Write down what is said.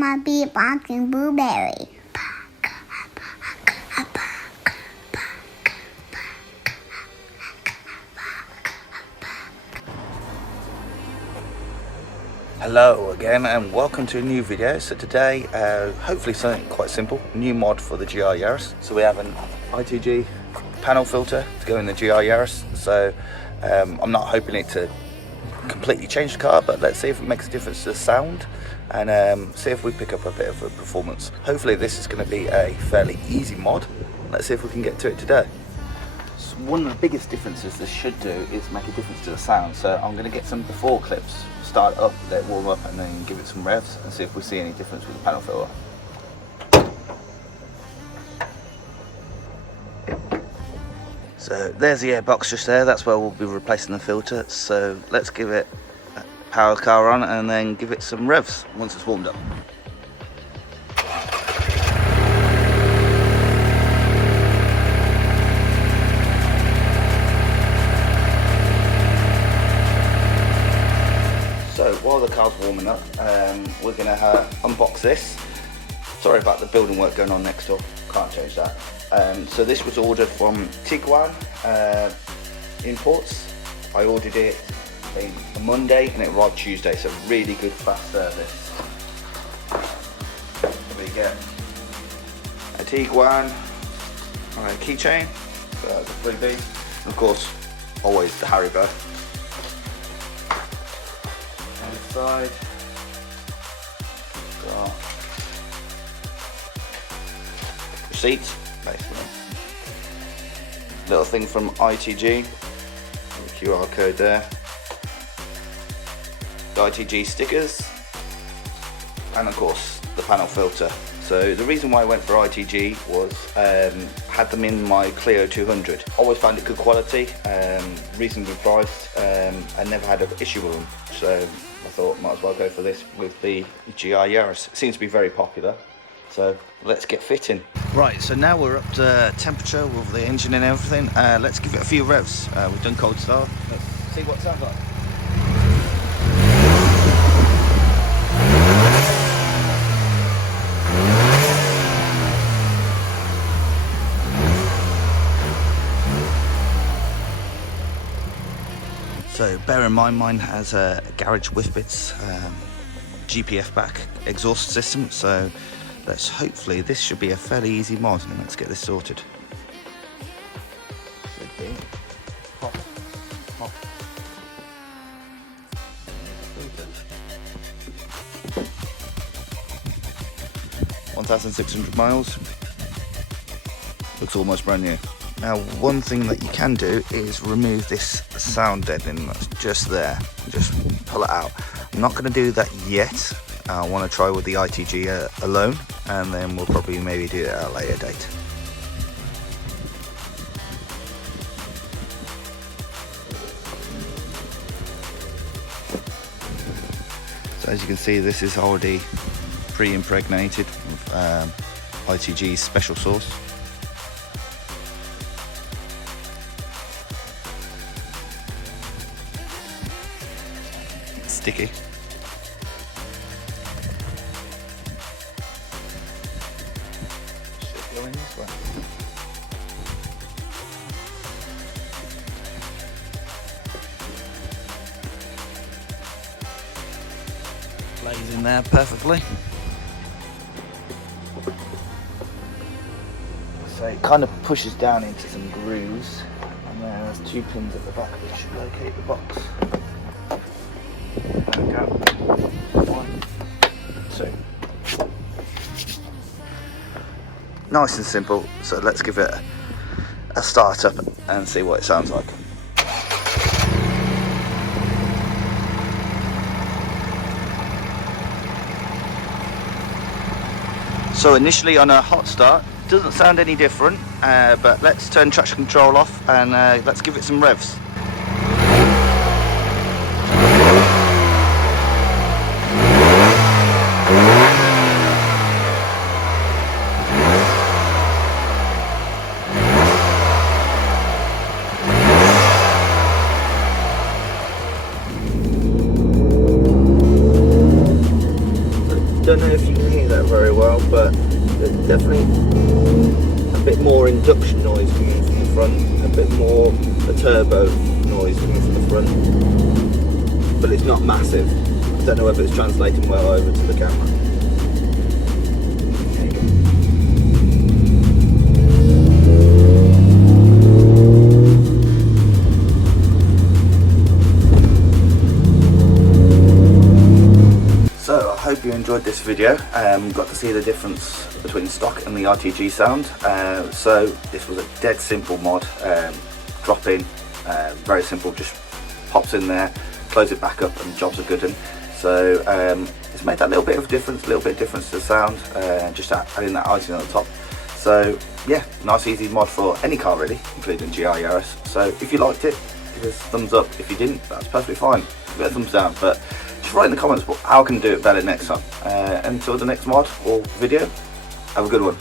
I'm a beatboxing blueberry. Hello again and welcome to a new video. So today, hopefully something quite simple, new mod for the GR Yaris. So we have an ITG panel filter to go in the GR Yaris. So I'm not hoping it to completely change the car, but let's see if it makes a difference to the sound and see if we pick up a bit of a performance. Hopefully this is going to be a fairly easy mod. Let's see if we can get to it today. So one of the biggest differences this should do is make a difference to the sound. So I'm going to get some before clips, start it up, let it warm up, and then give it some revs and see if we see any difference with the panel filter. So there's the airbox just there, that's where we'll be replacing the filter. So let's give it a power car on and then give it some revs once it's warmed up. So while the car's warming up, we're going to unbox this. Sorry about the building work going on next door, can't change that. So this was ordered from Tegiwa Imports. I ordered it a Monday and it arrived Tuesday, so really good fast service. We get a Tegiwa keychain, the freebie, and of course always the Haribo. On the side, got receipts. Basically, little thing from ITG, the QR code there, the ITG stickers, and of course the panel filter. So the reason why I went for ITG was had them in my Clio 200. Always found it good quality, reasonably priced, and never had an issue with them. So I thought might as well go for this with the GR Yaris. It seems to be very popular. So let's get fitting. Right, so now we're up to temperature with the engine and everything. Let's give it a few revs. We've done cold start. Let's see what it sounds like. So bear in mind, mine has a garage Whippets GPF back exhaust system. So hopefully this should be a fairly easy mod, and let's get this sorted. Should be hop, hop. 1,600 miles. Looks almost brand new. Now one thing that you can do is remove this sound deadening that's just there. Just pull it out. I'm not going to do that yet. I want to try with the ITG alone, and then we'll probably maybe do it at a later date. So as you can see, this is already pre-impregnated with ITG's special sauce. It's sticky. Lays in there perfectly. So it kind of pushes down into some grooves, and there's two pins at the back which should locate the box. There we go. 1, 2. Nice and simple. So let's give it a start up and see what it sounds like. So initially on a hot start, doesn't sound any different, but let's turn traction control off and let's give it some revs. don't know if you can hear that very well, but there's definitely a bit more induction noise coming from the front, a bit more a turbo noise coming from the front, but it's not massive. I don't know whether it's translating well over to the camera. There you go. So I hope you enjoyed this video. Got to see the difference between stock and the ITG sound. So this was a dead simple mod. Drop in, very simple, just pops in there, close it back up and jobs are good. And so it's made that little bit of difference, to the sound, just adding that icing on the top. So yeah, nice easy mod for any car really, including GR Yaris. So if you liked it, give us a thumbs up. If you didn't, that's perfectly fine, give it a thumbs down. But just write in the comments how I can do it better next time. Until the next mod or video, have a good one.